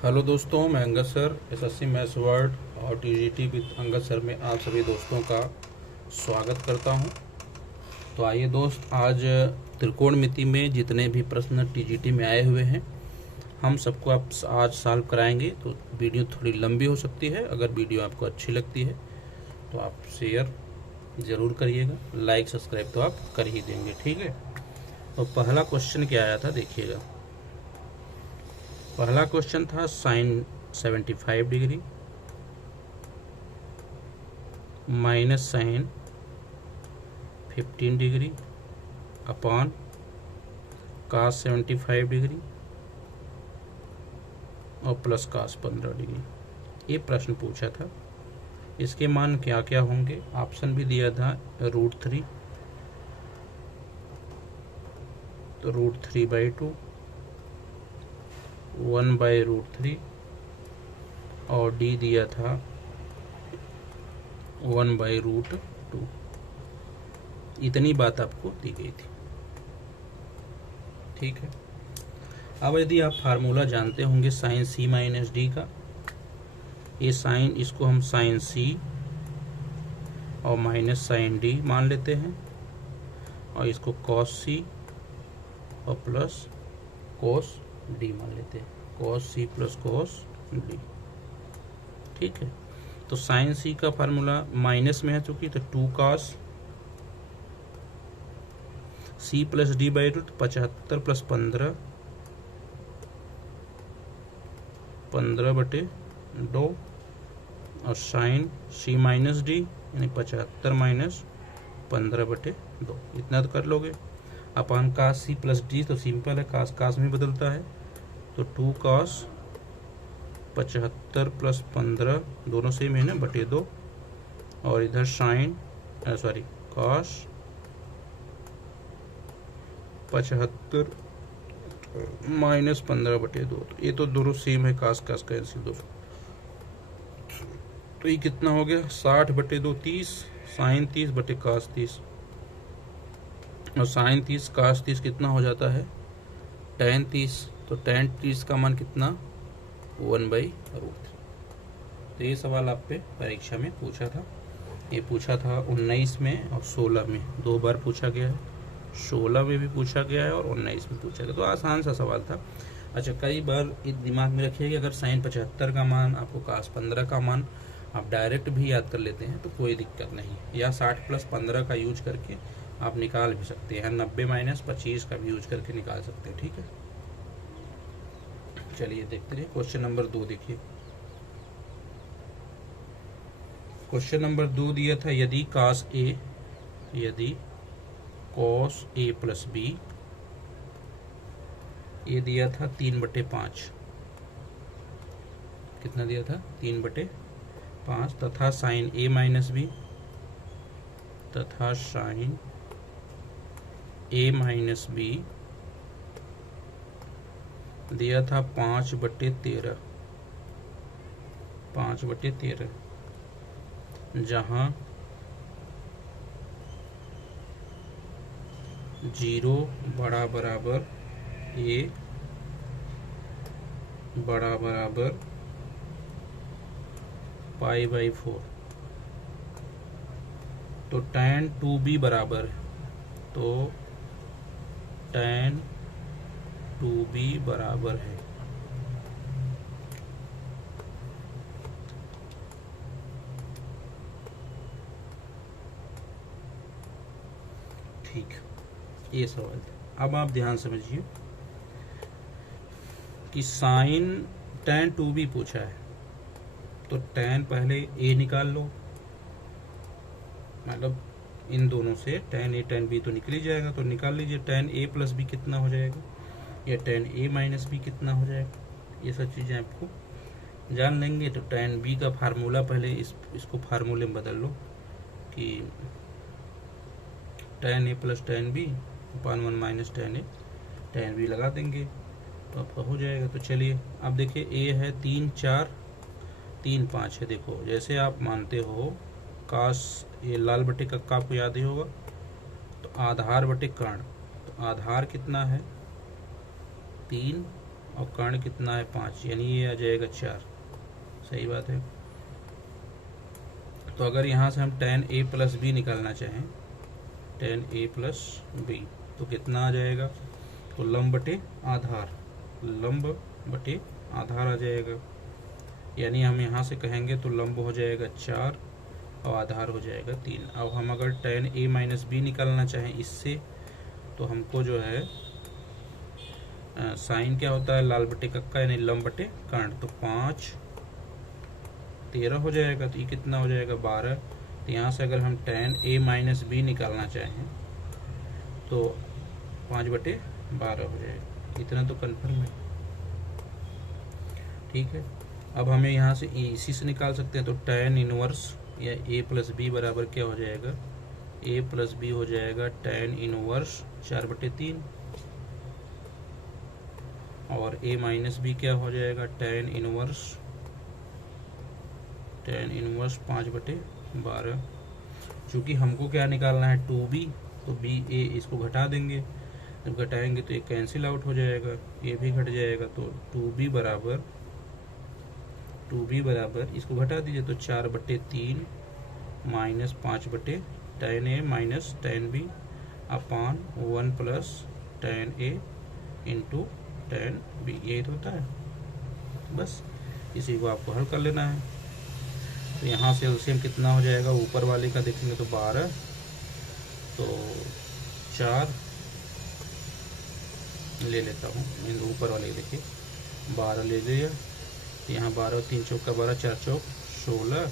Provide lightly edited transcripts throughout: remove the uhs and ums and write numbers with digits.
Hello दोस्तों, मैं Angad sir SSC maths word और टीजीटी विद अंगद सर में आप सभी दोस्तों का स्वागत करता हूं। तो आइए दोस्त, आज त्रिकोणमिति में जितने भी प्रश्न टीजीटी में आए हुए हैं हम सबको आप आज सॉल्व कराएंगे। तो वीडियो थोड़ी लंबी हो सकती है। अगर वीडियो आपको अच्छी लगती है तो आप शेयर ज़रूर करिएगा, लाइक सब्सक्राइब तो आप कर ही देंगे, ठीक है। तो पहला क्वेश्चन क्या आया था देखिएगा। पहला क्वेश्चन था sine 75 degree minus sine 15 degree upon cos 75 degree और प्लस कास 15 डिग्री, ये प्रश्न पूछा था। इसके मान क्या क्या होंगे, ऑप्शन भी दिया था √3, तो √3/2, 1/√3 और डी दिया था 1/√2। इतनी बात आपको दी गई थी, ठीक है। अब यदि आप फार्मूला जानते होंगे साइन सी माइनस डी का, ये साइन, इसको हम साइन सी और माइनस साइन डी मान लेते हैं और इसको कॉस सी और प्लस कॉस डी मान लेते हैं, cos C plus cos D, ठीक है। तो साइन सी का फार्मूला माइनस में है चूंकि, तो 2 cos C plus D by root 75 plus 15, 15/2 और साइन सी माइनस डी यानी 75 माइनस 15/2, इतना तो कर लोगे। अपान कास सी प्लस डी तो सिंपल है, कास कास में बदलता है, तो 2 cos 75 प्लस 15 दोनों सेम है ना, /2 और इधर साइन cos 75 माइनस 15/2, तो ये तो दोनों सेम है, कास कास कैंसिल दोनों, तो ये कितना हो गया 60/2 30, साइन 30/cos 30 और साइन 30 cos 30 कितना हो जाता है tan 30, तो tan 30 का मान कितना 1/√3। तो ये सवाल आप पे परीक्षा में पूछा था, ये पूछा था 19 में और 16 में, 2 बार पूछा गया है, 16 में भी पूछा गया है और 19 में पूछा गया, तो आसान सा सवाल था। अच्छा, कई बार ये दिमाग में रखिए कि अगर साइन 75 का मान आपको कास 15 का मान आप डायरेक्ट भी याद कर लेते हैं तो कोई दिक्कत नहीं, या 60 प्लस 15 का यूज करके आप निकाल भी सकते हैं, 90 माइनस 25 का भी यूज करके निकाल सकते हैं, ठीक है। चलिए देखते रहिए। क्वेश्चन नंबर 2 देखिए। क्वेश्चन नंबर 2 दिया था यदि cos A प्लस बी, ये दिया था 3/5, कितना दिया था 3/5, तथा साइन A माइनस बी तथा साइन A माइनस बी दिया था 5/13, 5/13, जहां 0 बड़ा बराबर A बड़ा बराबर π/4, तो tan 2b बराबर है, तो tan 2b बराबर है ठीक, ये सवाल था। अब आप ध्यान समझिए कि साइन tan 2b पूछा है, तो tan पहले a निकाल लो, मतलब इन दोनों से tan a tan b तो निकल ही जाएगा, तो निकाल लीजिए tan a प्लस b कितना हो जाएगा, या tan a माइनस b कितना हो जाएगा, ये सब चीज़ें आपको जान लेंगे। तो tan b का फार्मूला पहले इसको फार्मूले में बदल लो कि tan a plus tan b upon 1 minus tan a tan b लगा देंगे तो आपका हो जाएगा। तो चलिए अब देखिए, a है 3 4 3 5 है, देखो जैसे आप मानते हो काश, ये लाल बटे कक्का आपको याद ही होगा, तो आधार बटे कर्ण, तो आधार कितना है 3 और कर्ण कितना है 5, यानी ये आ जाएगा 4। सही बात है। तो अगर यहाँ से हम tan a प्लस बी निकालना चाहें, tan a प्लस बी, तो कितना आ जाएगा? तो लंब बटे आधार, लंब बटे आधार आ जाएगा। यानी हम यहाँ से कहेंगे तो लंब हो जाएगा 4 और आधार हो जाएगा 3। अब हम अगर tan a माइनस बी निकालना चाहें इससे, तो हमको जो है साइन क्या होता है? लाल बटे कक्का, यानी लंब बटे कर्ण। तो 5 13 हो जाएगा। तो ये कितना हो जाएगा? 12। तो यहाँ से अगर हम tan a माइनस बी निकालना चाहें तो 5 बटे 12 हो जाएगा। इतना तो कन्फर्म है, ठीक है। अब हमें यहाँ से इसी से निकाल सकते हैं। तो tan इनवर्स या a प्लस बी बराबर क्या हो जाएगा? a प्लस बी हो जाएगा tan इनवर्स 4 बटे 3, और a माइनस बी क्या हो जाएगा? tan इनवर्स 5 बटे 12। चूँकि हमको क्या निकालना है? 2b, तो b a इसको घटा देंगे। जब घटाएंगे तो ये कैंसिल आउट हो जाएगा, ये भी घट जाएगा। तो 2b बराबर इसको घटा दीजिए, तो 4 बटे 3 माइनस 5 बटे tan a minus tan b upon 1 plus tan a into tan b, यही तो होता है। बस इसी को आपको हल कर लेना है। तो यहाँ से एलसीएम कितना हो जाएगा? ऊपर वाले का देखेंगे तो 12, तो 4 ले लेता हूँ, ऊपर वाले देखिए 12 ले लिया। तो यहाँ 12 3 चौक का 12, 4 चौक 16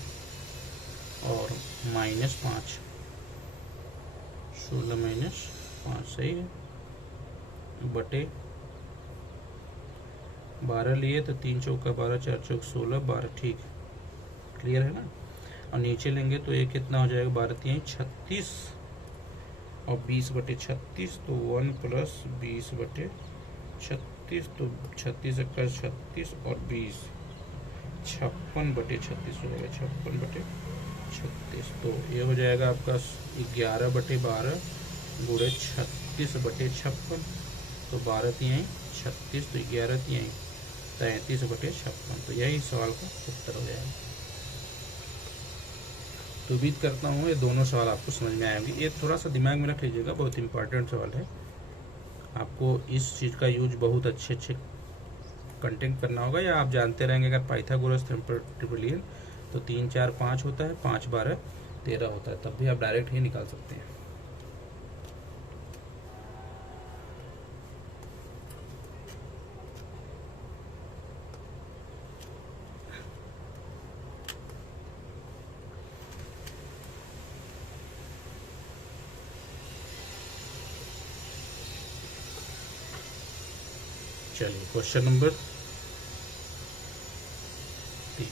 और माइनस 5, 16 माइनस 5 सही है, बटे 12 लिए तो 3 चौक का 12, 4 चौक 16, 12, ठीक है, क्लियर है ना। और नीचे लेंगे तो ये कितना हो जाएगा? 12 3 36 और 20 बटे 36, तो 1 प्लस 20 बटे 36, तो 36 का 36 और 20 56 बटे 36 हो जाएगा, 56 बटे 36। तो ये हो जाएगा आपका 11 बटे 12 गुणे 36 बटे 56, तो 12 तिहाई 36, तो 11 तिहाई 33 बटे 56। तो यही सवाल का उत्तर हो जाएगा। तो उम्मीद करता हूँ ये दोनों सवाल आपको समझ में आएंगे। ये थोड़ा सा दिमाग में रख लीजिएगा, बहुत इंपॉर्टेंट सवाल है। आपको इस चीज़ का यूज बहुत अच्छे कंटेंट करना होगा, या आप जानते रहेंगे अगर पाइथागोरस ट्रिपलियन तो 3 4 5 होता है, 5 12 13 होता है, तब भी आप डायरेक्ट ही निकाल सकते हैं। चलिए क्वेश्चन नंबर 3।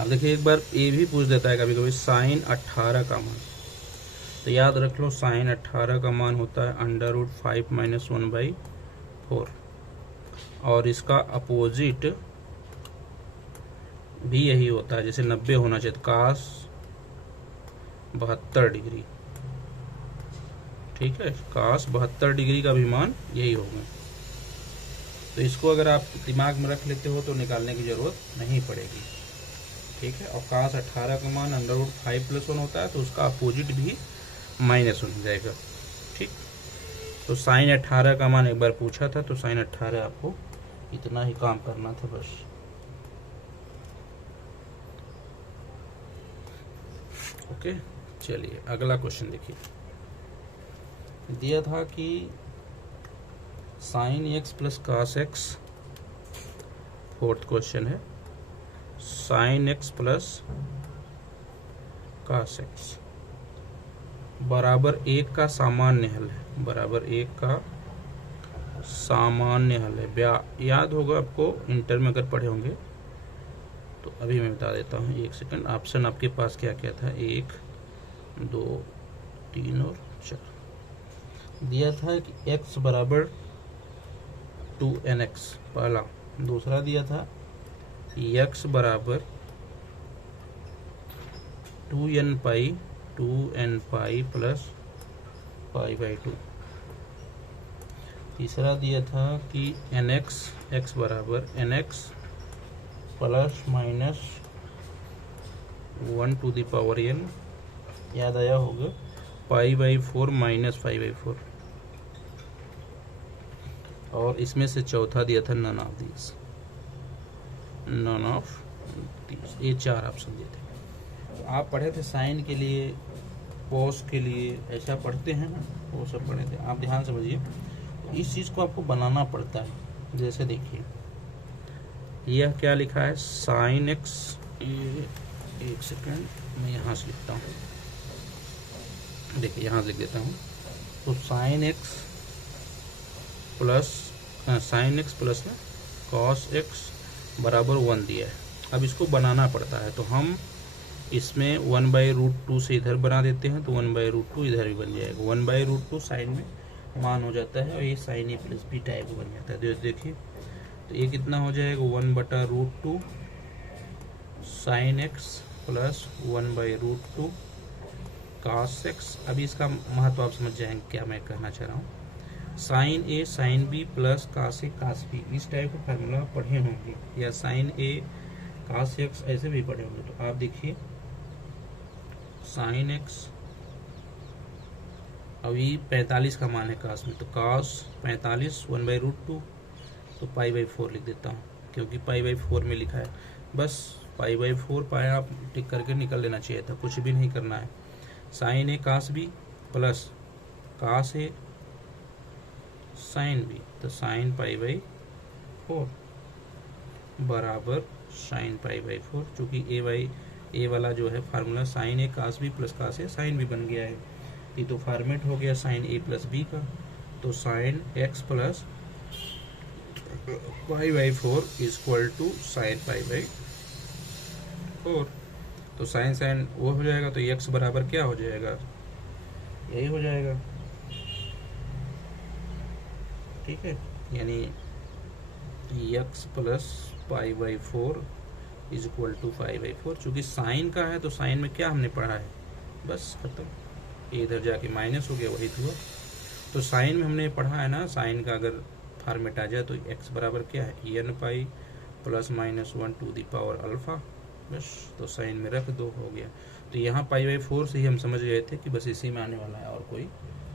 अब देखिए एक बार ये भी पूछ देता है कभी कभी साइन 18 का मान। तो याद रख लो साइन 18 का मान होता है √5 - 1/4, और इसका अपोजिट भी यही होता है, जैसे 90 होना चाहिए, कास 72 डिग्री, ठीक है, कास 72 डिग्री का भी मान यही होगा। तो इसको अगर आप दिमाग में रख लेते हो तो निकालने की जरूरत नहीं पड़ेगी, ठीक है। और कास 18 का मान √5 + 1 होता है, तो उसका अपोजिट भी -1 हो जाएगा, ठीक। तो साइन 18 का मान एक बार पूछा था, तो साइन 18 आपको इतना ही काम करना था बस। ओके, चलिए अगला क्वेश्चन देखिए। दिया था कि sine x + cos x, fourth question है, साइन x + cos x बराबर 1 का सामान्य हल है, बराबर 1 का सामान्य हल है। याद होगा आपको, इंटर में अगर पढ़े होंगे तो अभी मैं बता देता हूँ, 1 सेकंड। ऑप्शन आपके पास क्या क्या था? 1 2 3 और 4 दिया था कि x बराबर 2nx पहला। दूसरा दिया था x बराबर 2n पाई + π/2। तीसरा दिया था कि एन एक्स बराबर n x plus minus 1 to the power n, याद आया होगा, π/4 माइनस 5/4। और इसमें से चौथा दिया था नन ऑफ दीज, ये 4 ऑप्शन दिए थे। तो आप पढ़े थे साइन के लिए, कोस के लिए, ऐसा पढ़ते हैं ना, वो सब पढ़े थे। आप ध्यान समझिए, तो इस चीज़ को आपको बनाना पड़ता है। जैसे देखिए, यह क्या लिखा है, साइन एक्स, एक सेकेंड मैं यहाँ से लिखता हूँ, देखिए यहाँ से लिख देता हूँ। तो साइन एक्स प्लस ना कॉस एक्स बराबर 1 दिया है। अब इसको बनाना पड़ता है, तो हम इसमें 1/√2 से इधर बना देते हैं, तो 1/√2 इधर भी बन जाएगा। 1/√2 साइन में मान हो जाता है, और ये साइन ए प्लस बी टाइप बन जाता है। देखिए, तो ये कितना हो जाएगा, 1/√2 sign x plus 1/√2 cos x. अभी इसका महत्व आप समझ जाएंगे क्या मैं कहना चाह रहा हूँ। Sign A sine B plus cos A cos B, इस टाइप का फार्मूला पढ़े होंगे, या साइन ए कॉस एक्स ऐसे भी पढ़े होंगे। तो आप देखिए, साइन एक्स अभी 45 का मान है कॉस में, तो कॉस 45 1/√2, तो π/4 लिख देता हूँ, क्योंकि π/4 में लिखा है। बस π/4 पाया आप टिक करके निकल लेना चाहिए था, कुछ भी नहीं करना है। Sign A cos B plus cos A sine B, तो साइन π/4 बराबर साइन π/4, चूंकि ए वाला जो है formula sign A cos B plus cos A sine B बन गया है। ये तो फॉर्मेट हो गया साइन ए प्लस बी का। तो sine x plus π/4 equal to sine π/4। तो साइन वो हो जाएगा, तो एक्स बराबर क्या हो जाएगा, यही हो जाएगा, ठीक है। यानी x plus π/4 is equal to 5/4। चूंकि साइन का है, तो साइन में क्या हमने पढ़ा है, बस खत्म, ये इधर जाके माइनस हो गया, वही हुआ। तो साइन में हमने पढ़ा है ना, साइन का अगर फॉर्मेट आ जाए तो एक्स बराबर क्या है, n pi plus minus 1 to the power alpha, बस। तो साइन में रख दो, हो गया। तो यहाँ π/4 से ही हम समझ गए थे कि बस इसी में आने वाला है, और कोई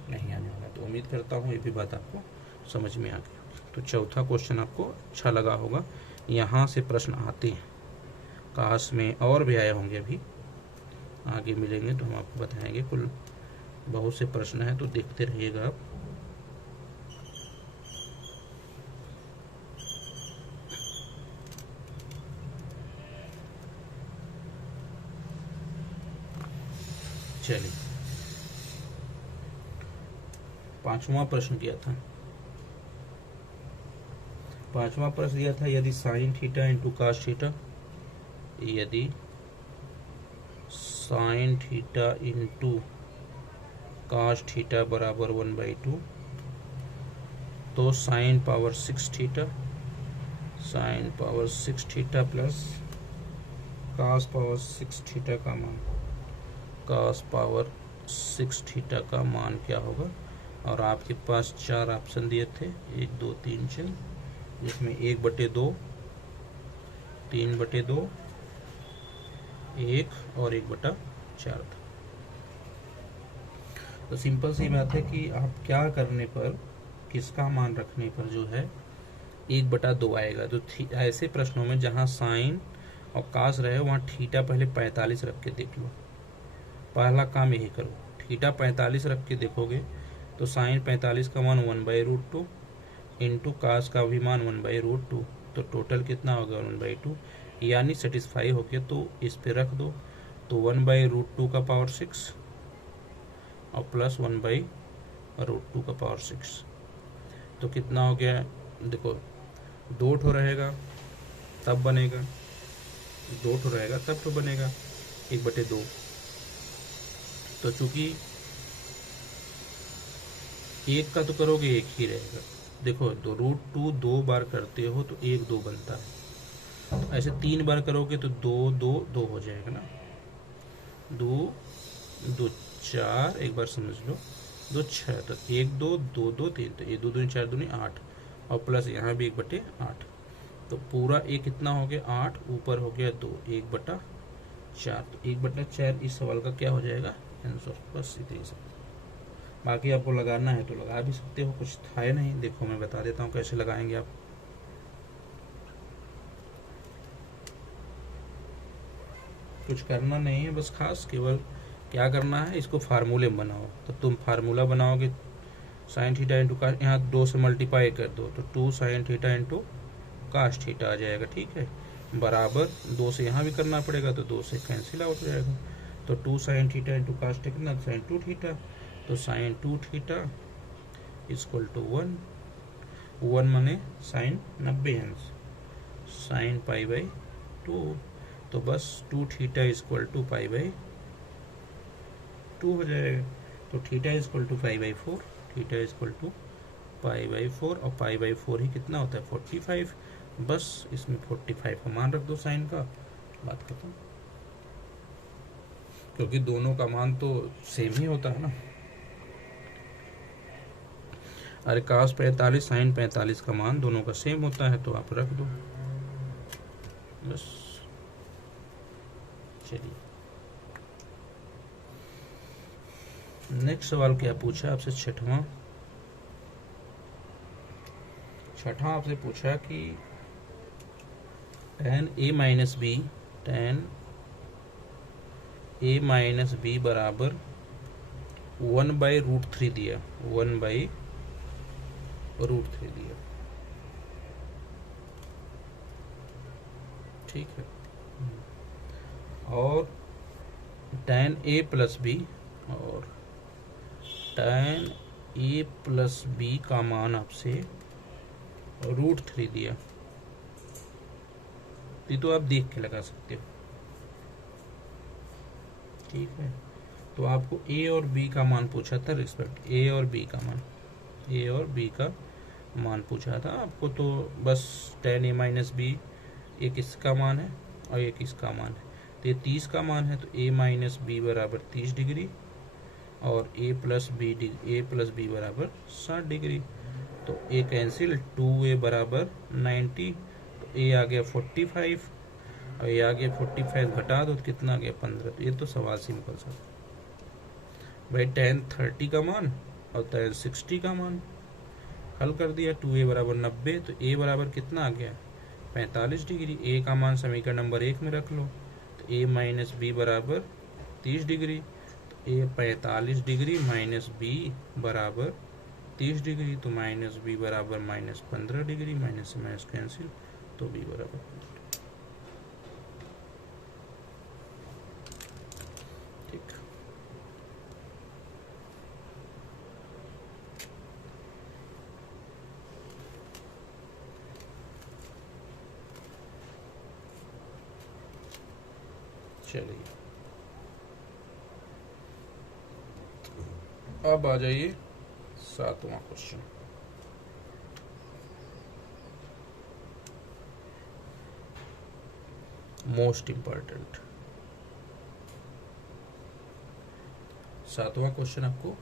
नहीं आने वाला। तो उम्मीद करता हूँ ये भी बात आपको समझ में आ गई। तो चौथा क्वेश्चन आपको अच्छा लगा होगा। यहाँ से प्रश्न आते हैं, काश में और भी आए होंगे, अभी आगे मिलेंगे तो हम आपको बताएंगे। कुल बहुत से प्रश्न हैं, तो देखते रहिएगा आप। चलिए, 5वां प्रश्न किया था। 5वां प्रश्न दिया था, यदि sine theta into cos theta, यदि sine theta into cos theta बराबर 1/2, तो sine power 6 theta, sine power 6 theta plus cos power 6 theta का मान, कास पावर 6 थीटा का मान क्या होगा। और आपके पास 4 ऑप्शन दिए थे, 1 2 3 4, जिसमें 1/2, 3/2, 1 और 1/4 था। तो सिंपल सी बात है कि आप क्या करने पर, किसका मान रखने पर जो है 1/2 आएगा। तो ऐसे प्रश्नों में जहां साइन और कास रहे, वहां थीटा पहले 45 रख के देख लो। पहला काम यही करो, थीटा 45 रख के देखोगे तो साइन 45 का मान 1/√2 इंटू कास का भी मान 1/√2, तो टोटल कितना होगा 1/2, यानी सेटिस्फाई हो गया। तो इस पे रख दो, तो 1/√2 का पावर 6 और प्लस 1/√2 का पावर 6, तो कितना हो गया, देखो 2 ठो रहेगा तब बनेगा, 2 ठो रहेगा तब तो बनेगा 1/2। तो चूंकि 1 का तो करोगे 1 ही रहेगा। देखो, तो √2 2 बार करते हो तो 1 2 बनता है, तो ऐसे 3 बार करोगे तो 2 2 2 हो जाएगा ना, 2 2 4, एक बार समझ लो, दो छः, तो एक दो दो दो तीन, तो ये दो दूनी चार दूनी आठ, और प्लस यहाँ भी 1/8, तो पूरा एक कितना हो गया 8, ऊपर हो गया 2, 1/4, तो 1/4 इस सवाल का क्या हो जाएगा आंसर। बस इतनी सा, बाकी आपको लगाना है तो लगा भी सकते हो, कुछ था ही नहीं। देखो मैं बता देता हूँ कैसे लगाएंगे आप। कुछ करना नहीं है, बस खास केवल क्या करना है, इसको फार्मूले में बनाओ। तो तुम फार्मूला बनाओगे साइन थीटा इंटू काश, यहाँ 2 से मल्टीप्लाई कर दो तो 2 sine theta into cos theta आ जाएगा, ठीक है। बराबर 2 से यहाँ भी करना पड़ेगा, तो 2 से कैंसिल आउट हो जाएगा, तो 2 साइन थीटा इंटू काश कितना, साइन 2 थीटा, तो साइन 2 थीटा इक्वल टू 1, 1 माने साइन 90 अंश, साइन π/2, तो बस 2 थीटा इक्वल टू π/2 हो जाएगा, तो theta equal to π/4, theta equal to π/4, और π/4 ही कितना होता है 45, बस इसमें 45 का मान रख दो साइन का, बात खत्म, क्योंकि दोनों का मान तो सेम ही होता है ना। अरे cos 45 साइन 45 का मान दोनों का सेम होता है, तो आप रख दो बस। चलिए नेक्स्ट सवाल क्या पूछा आपसे, छठवां आपसे पूछा कि tan a minus B, tan a minus B बराबर 1/√3 दिया, 1/√3 दिया, ठीक है। और tan a प्लस बी, और tan a प्लस बी का मान आपसे √3 दिया, ये तो आप देख के लगा सकते हो, ठीक है। तो आपको a और b का मान पूछा था, रिस्पेक्ट a और b का मान, a और b का मान पूछा था आपको, तो बस tan a माइनस बी एक इसका मान है और एक इसका मान है, तो ये 30 का मान है, तो a माइनस बी बराबर 30 डिग्री, और a प्लस बी बराबर 60 डिग्री, तो a कैंसिल, 2a बराबर 90, तो a आ गया 45, और ये आ गया 45 घटा दो तो कितना आ गया 15, तो ये तो सवाल सिंपल सा भाई। tan 30 का मान और tan 60 का मान हल कर दिया, 2a बराबर 90, तो a बराबर कितना आ गया 45 डिग्री, a का मान समीकरण नंबर 1 में रख लो, तो a माइनस बी बराबर 30 डिग्री, तो a 45 डिग्री माइनस बी बराबर 30 डिग्री, तो माइनस बी बराबर माइनस 15 डिग्री, माइनस से माइनस कैंसिल, तो बी बराबर, ठीक। चलिए अब आ जाइए 7वां क्वेश्चन। मोस्ट इंपॉर्टेंट 7वां क्वेश्चन आपको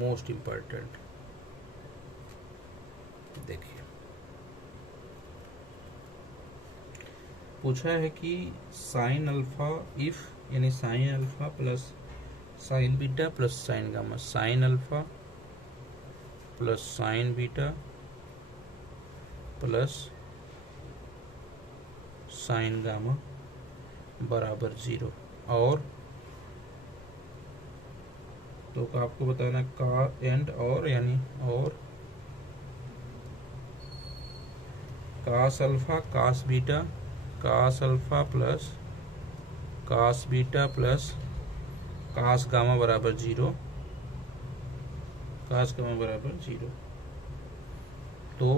मोस्ट इंपॉर्टेंट, देखिए पूछा है कि साइन अल्फा इफ, यानी sign alpha plus sine beta plus sine gamma, sign alpha plus sine beta plus sine gamma बराबर 0, और तो आपको बताना का एंड और, यानी और cos alpha cos beta, cos alpha plus cos beta plus cos gamma बराबर 0, कास गामा बराबर 0, तो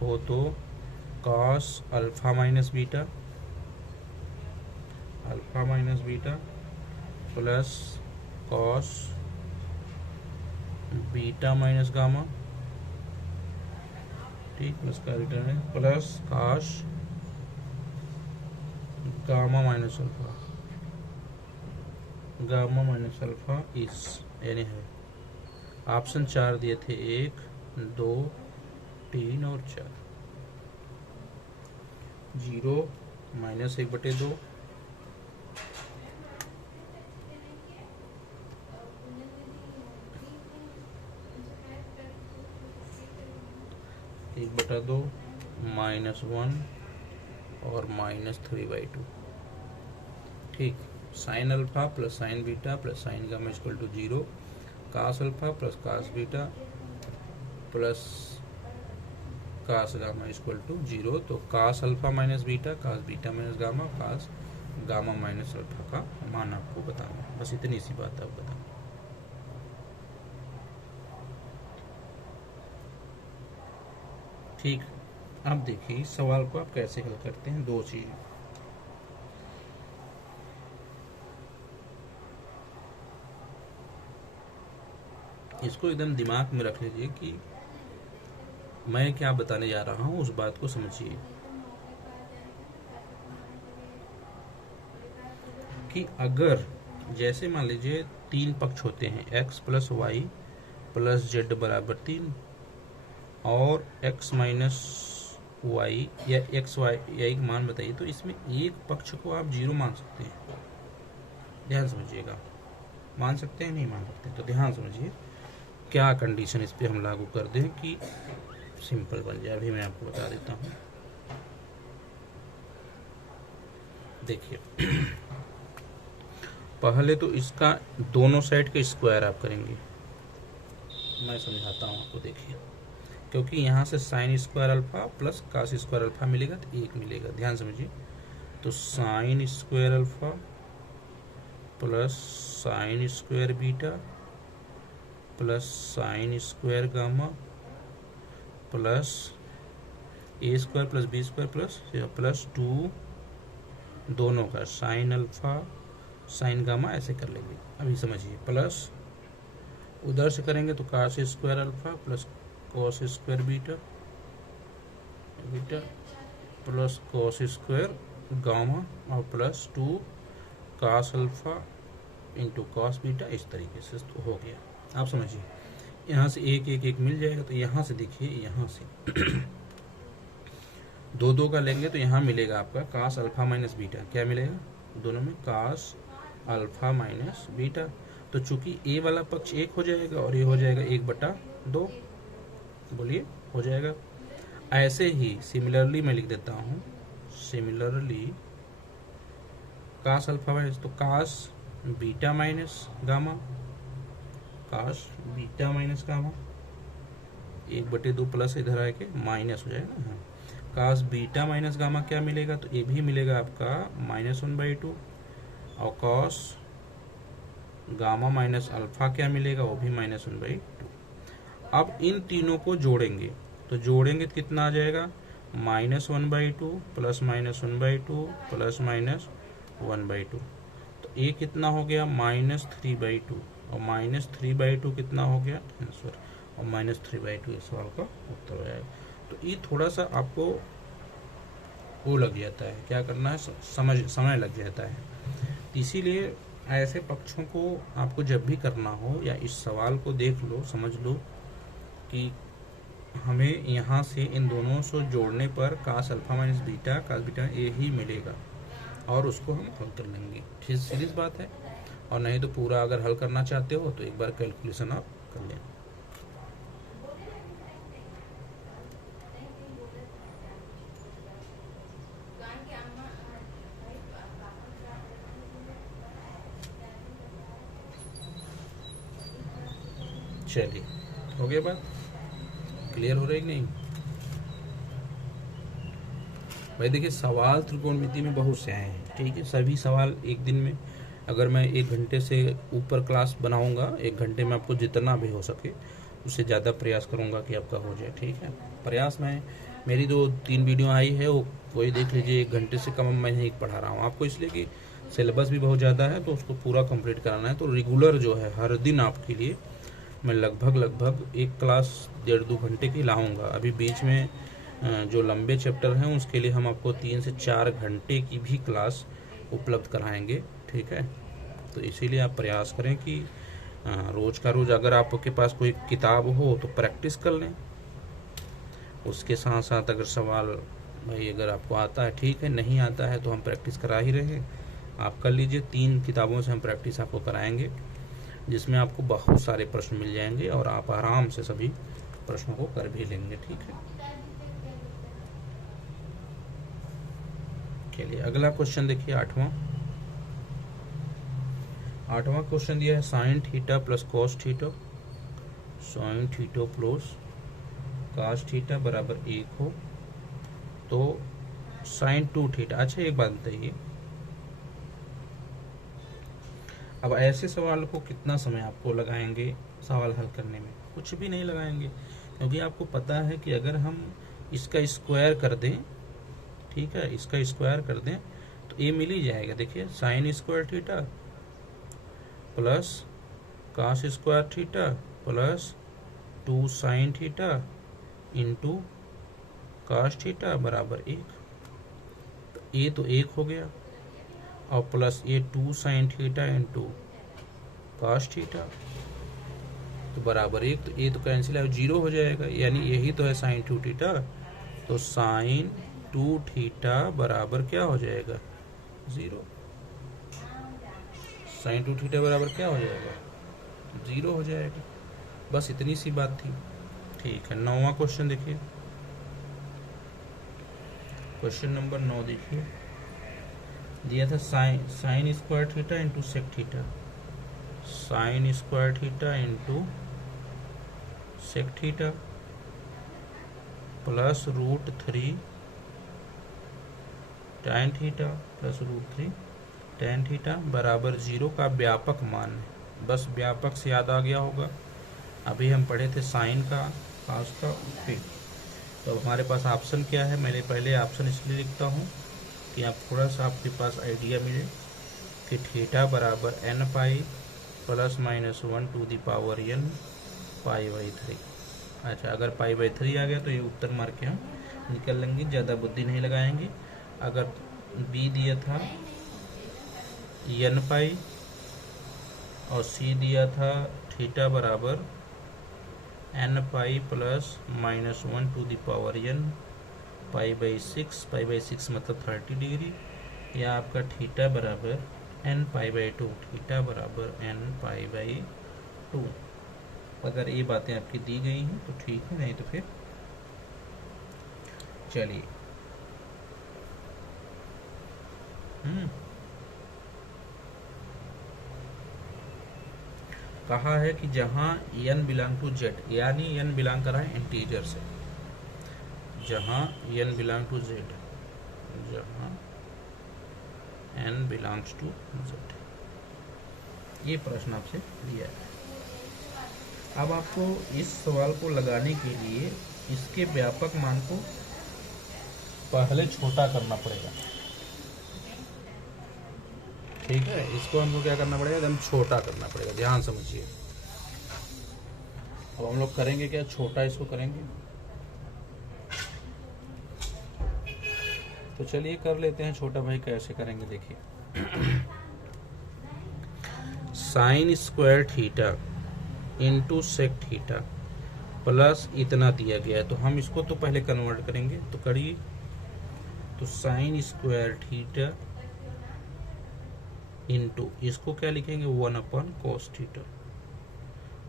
हो तो cos alpha minus beta, alpha minus beta plus cos beta minus gamma, ठीक, इसका रिटर्न है, plus cos gamma minus alpha, gamma minus alpha इस, यानी है ऑप्शन 4 दिए थे, 1, 2, 3 और 4। 0 -1/2, 1/2, -1 और -3/2। ठीक, sine alpha plus sine beta plus sine gamma equal to 0, cos alpha plus cos beta plus cos gamma equal to 0। तो cos alpha minus beta, cos beta minus gamma, cos gamma minus alpha का मान आपको बताना है। बस इतनी सी बात आप बताना। ठीक, अब देखिए इस सवाल को आप कैसे हल करते हैं। दो चीज, इसको एकदम दिमाग में रख लीजिए कि मैं क्या बताने जा रहा हूं, उस बात को समझिए कि अगर जैसे मान लीजिए 3 पक्ष होते हैं, x plus Y plus Z बराबर 3 और x माइनस वाई या एक्स वाई या एक मान बताइए, तो इसमें एक पक्ष को आप 0 मान सकते हैं। ध्यान समझिएगा, मान सकते हैं नहीं मान सकते। तो ध्यान समझिए क्या कंडीशन इस पे हम लागू कर दें कि सिंपल बन जाए। अभी मैं आपको बता देता हूँ। देखिए पहले तो इसका दोनों साइड के स्क्वायर आप करेंगे, मैं समझाता हूँ आपको। देखिए क्योंकि यहाँ से sine square alpha plus cos square alpha मिलेगा तो 1 मिलेगा। ध्यान समझिए, तो sine square alpha plus sine square beta plus sine square gamma plus A square plus B square plus 2 दोनों का साइन अल्फा साइन गामा ऐसे कर लेंगे। अभी समझिए, प्लस उधर से करेंगे तो cos square alpha plus cos square beta plus cos square gamma और plus 2 cos alpha into cos beta. इस तरीके से तो हो गया। आप समझिए, यहाँ से 1 1 1 मिल जाएगा। तो यहाँ से देखिए, यहाँ से 2 2 का लेंगे तो यहाँ मिलेगा आपका कास अल्फा माइनस बीटा। क्या मिलेगा दोनों में? Cos alpha minus beta. तो चूंकि ए वाला पक्ष 1 हो जाएगा और ये हो जाएगा 1/2, बोलिए हो जाएगा। ऐसे ही सिमिलरली मैं लिख देता हूँ, सिमिलरली कास अल्फा माइनस, तो cos beta minus gamma, cos beta minus gamma 1/2 plus इधर आके माइनस हो जाएगा ना। कास बीटा माइनस गामा क्या मिलेगा? तो ये भी मिलेगा आपका -1/2 और कॉस गामा माइनस अल्फा क्या मिलेगा? वो भी -1/2। अब इन तीनों को जोड़ेंगे तो जोड़ेंगे तो कितना आ जाएगा? -1/2 प्लस -1/2 प्लस -1/2। तो ये कितना हो गया? -3/2 और -3/2 कितना हो गया आंसर, और -3/2 इस सवाल का उत्तर हो जाएगा। तो ये थोड़ा सा आपको वो लग जाता है, क्या करना है समय लग जाता है। इसीलिए ऐसे पक्षों को आपको जब भी करना हो या इस सवाल को देख लो, समझ लो कि हमें यहाँ से इन दोनों से जोड़ने पर cos alpha minus beta cos beta ए ही मिलेगा और उसको हम हल कर लेंगे। सीरीज बात है। और नहीं तो पूरा अगर हल करना चाहते हो तो एक बार कैलकुलेशन आप कर लें। चलिए, हो गया बात? क्लियर हो रही नहीं? भाई देखिए, सवाल त्रिकोणमिति में बहुत से आए हैं, ठीक है। सभी सवाल एक दिन में, अगर मैं 1 घंटे से ऊपर क्लास बनाऊंगा, 1 घंटे में आपको जितना भी हो सके उससे ज़्यादा प्रयास करूंगा कि आपका हो जाए, ठीक है। प्रयास में मेरी 2-3 वीडियो आई है, वो वही देख लीजिए। 1 घंटे से कम मैं नहीं पढ़ा रहा हूँ आपको, इसलिए कि सिलेबस भी बहुत ज़्यादा है तो उसको पूरा कंप्लीट कराना है। तो रेगुलर जो है हर दिन आपके लिए मैं लगभग एक क्लास 1.5-2 घंटे की लाऊंगा। अभी बीच में जो लंबे चैप्टर हैं उसके लिए हम आपको 3 से 4 घंटे की भी क्लास उपलब्ध कराएंगे, ठीक है। तो इसीलिए आप प्रयास करें कि रोज का रोज अगर आपके पास कोई किताब हो तो प्रैक्टिस कर लें, उसके साथ साथ अगर सवाल भाई अगर आपको आता है ठीक है, नहीं आता है तो हम प्रैक्टिस करा ही रहे हैं, आप कर लीजिए। 3 किताबों से हम प्रैक्टिस आपको कराएंगे, जिसमें आपको बहुत सारे प्रश्न मिल जाएंगे और आप आराम से सभी प्रश्नों को कर भी लेंगे, ठीक है। चलिए अगला क्वेश्चन देखिए, 8वां क्वेश्चन दिया है sine theta plus cos theta, sine theta plus cos theta बराबर 1 हो तो साइन 2 थीटा। अच्छा एक बात बताइए, अब ऐसे सवाल को कितना समय आपको लगाएंगे सवाल हल करने में? कुछ भी नहीं लगाएंगे, क्योंकि आपको पता है कि अगर हम इसका स्क्वायर कर दें, ठीक है, इसका स्क्वायर कर दें तो ये मिल ही जाएगा। देखिए sine square theta plus cos square theta plus 2 sine theta into cos theta बराबर 1। तो ये तो 1 हो गया और प्लस ये 2 sine theta into cos theta तो बराबर 1। तो ये तो कैंसिल है, 0 हो जाएगा, यानी यही तो है साइन 2 थीटा। तो साइन 2 थीटा बराबर क्या हो जाएगा? 0। साइन 2 थीटा बराबर क्या हो जाएगा? 0 हो जाएगा। बस इतनी सी बात थी, ठीक है। 9वां क्वेश्चन देखिए, क्वेश्चन नंबर 9 देखिए, दिया था sine square theta into sec theta, sine square theta into sec theta plus √3 tan theta plus √3 tan theta बराबर 0 का व्यापक मान है। बस व्यापक से याद आ गया होगा, अभी हम पढ़े थे साइन का, कॉस का, ओके। तो हमारे पास ऑप्शन क्या है? मैंने पहले ऑप्शन इसलिए लिखता हूँ कि आप थोड़ा सा आपके पास आइडिया मिले कि थीटा बराबर n pi plus minus 1 to the power n π/3। अच्छा, अगर π/3 आ गया तो ये उत्तर मार के हम निकल लेंगे, ज़्यादा बुद्धि नहीं लगाएंगे। अगर b दिया था n पाई और c दिया था थीटा बराबर n pi plus minus 1 to the power n π/6, π/6 मतलब 30 डिग्री, या आपका थीटा बराबर n π/2, थीटा बराबर n π/2। अगर ये बातें आपकी दी गई हैं तो ठीक है, नहीं तो फिर चलिए। कहा है कि जहां n बिलोंग टू z, यानी n बिलोंग कर रहा है इंटीजर से, जहां n बिलोंग टू z, जहां n बिलोंग्स टू z, ये प्रश्न आपसे दिया है। अब आपको इस सवाल को लगाने के लिए इसके व्यापक मान को पहले छोटा करना पड़ेगा, ठीक है। इसको हमको क्या करना पड़ेगा? एकदम छोटा करना पड़ेगा, ध्यान समझिए। अब हम लोग करेंगे क्या? छोटा इसको करेंगे। तो चलिए कर लेते हैं छोटा भाई, कैसे करेंगे देखिए। Sine square theta into sec theta plus इतना दिया गया है, तो हम इसको तो पहले कन्वर्ट करेंगे, तो करिए। तो साइन स्क्वायर थीटा इंटू इसको क्या लिखेंगे? 1/cos थीटा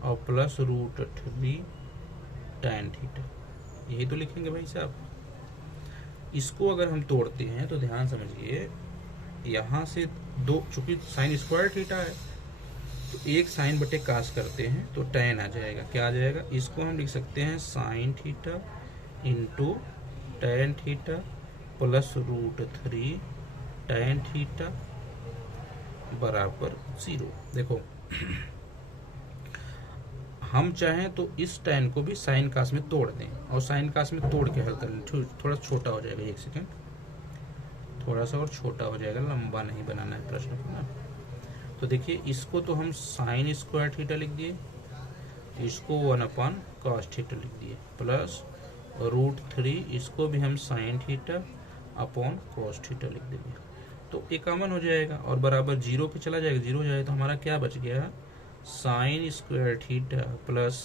और प्लस √3 tan थीटा, यही तो लिखेंगे भाई साहब। इसको अगर हम तोड़ते हैं तो ध्यान समझिए, यहाँ से दो, चूंकि साइन स्क्वायर थीटा है तो एक साइन बटे कास करते हैं तो tan आ जाएगा। क्या आ जाएगा? इसको हम लिख सकते हैं sign theta into tan theta plus √3 tan theta बराबर 0। देखो हम चाहें तो इस tan को भी साइन कास में तोड़ दें और साइन कास में तोड़ के हल कर लें। थोड़ा छोटा हो जाएगा, एक सेकेंड, थोड़ा सा और छोटा हो जाएगा, लंबा नहीं बनाना है प्रश्न को ना। तो देखिए इसको तो हम साइन स्क्वायर थीटा लिख दिए, इसको 1/cos थीटा लिख दिए, प्लस √3 इसको भी हम sine theta upon cos theta लिख देंगे। तो ये कॉमन हो जाएगा और बराबर 0 पे चला जाएगा, 0 हो जाएगा तो हमारा क्या बच गया? Sine square theta plus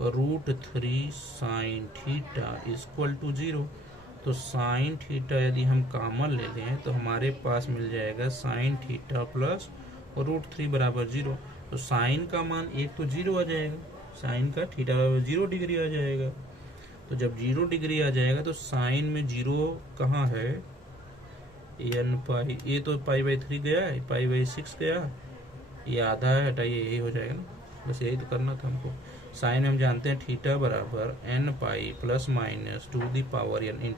√3 sine theta equal to 0। तो साइन थीटा यदि हम कॉमन ले लें तो हमारे पास मिल जाएगा साइन थीटा प्लस √3 बराबर 0। तो साइन का मान एक तो 0 आ जाएगा, साइन का थीटा बराबर 0 डिग्री आ जाएगा। तो जब 0 डिग्री आ जाएगा तो साइन में 0 कहाँ है, n पाई, ये तो π/3 गया है, π/6 गया, ये आधा है, हटाइए, यही हो जाएगा ना, बस यही तो करना था हमको। साइन हम जानते हैं थीटा बराबर n pi plus minus to the power n